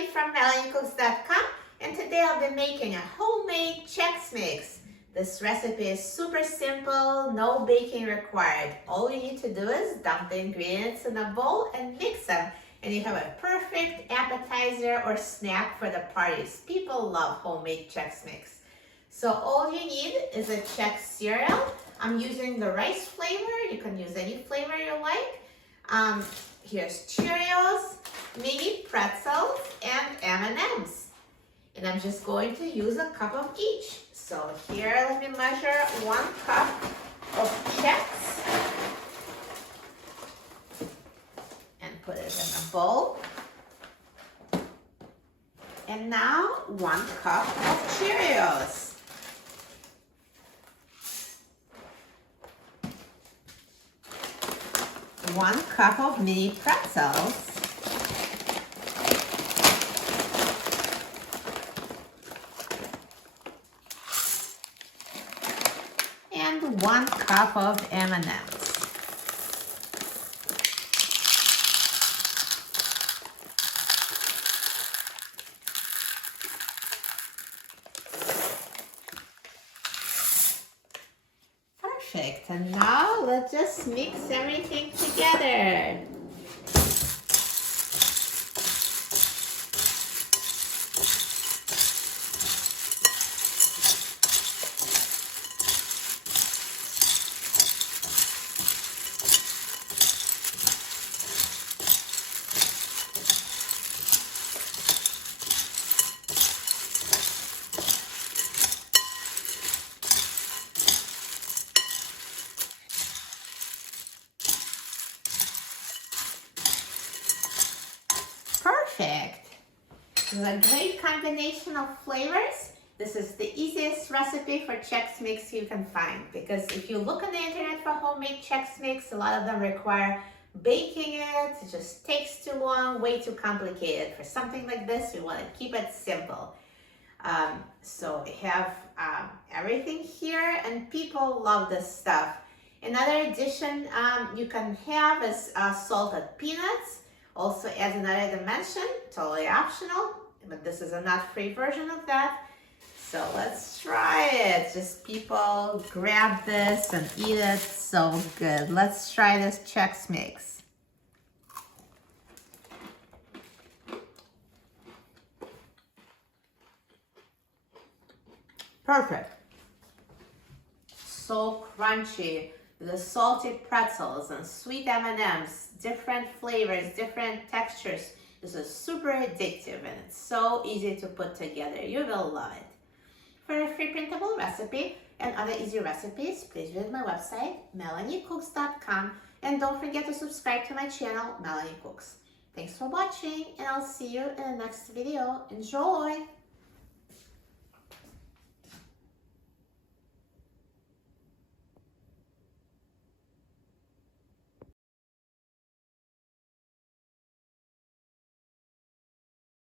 Melanie from MelanieCooks.com, and today I'll be making a homemade Chex mix. This recipe is super simple, no baking required. All you need to do is dump the ingredients in a bowl and mix them, and you have a perfect appetizer or snack for the parties. People love homemade Chex mix. So all you need is a Chex cereal. I'm using the rice flavor. You can use any flavor you like. Here's Cheerios, mini pretzels, and M&Ms. And I'm just going to use a cup of each. So here, let me measure 1 cup of Chex and put it in a bowl. And now 1 cup of Cheerios. One cup of mini pretzels. And 1 cup of M&Ms. Perfect. And now let's just mix everything together. Perfect. This is a great combination of flavors. This is the easiest recipe for Chex Mix you can find, because if you look on the internet for homemade Chex Mix, a lot of them require baking it. It just takes too long, way too complicated. For something like this, we want to keep it simple. So we have everything here, and people love this stuff. Another addition you can have is salted peanuts. Also adds another dimension, totally optional, but this is a nut-free version of that. So let's try it. Just people grab this and eat it. So good. Let's try this Chex mix. Perfect. So crunchy. The salty pretzels and sweet M&Ms, different flavors, different textures. This is super addictive and it's so easy to put together. You will love it. For a free printable recipe and other easy recipes, please visit my website, MelanieCooks.com, and don't forget to subscribe to my channel, Melanie Cooks. Thanks for watching, and I'll see you in the next video. Enjoy!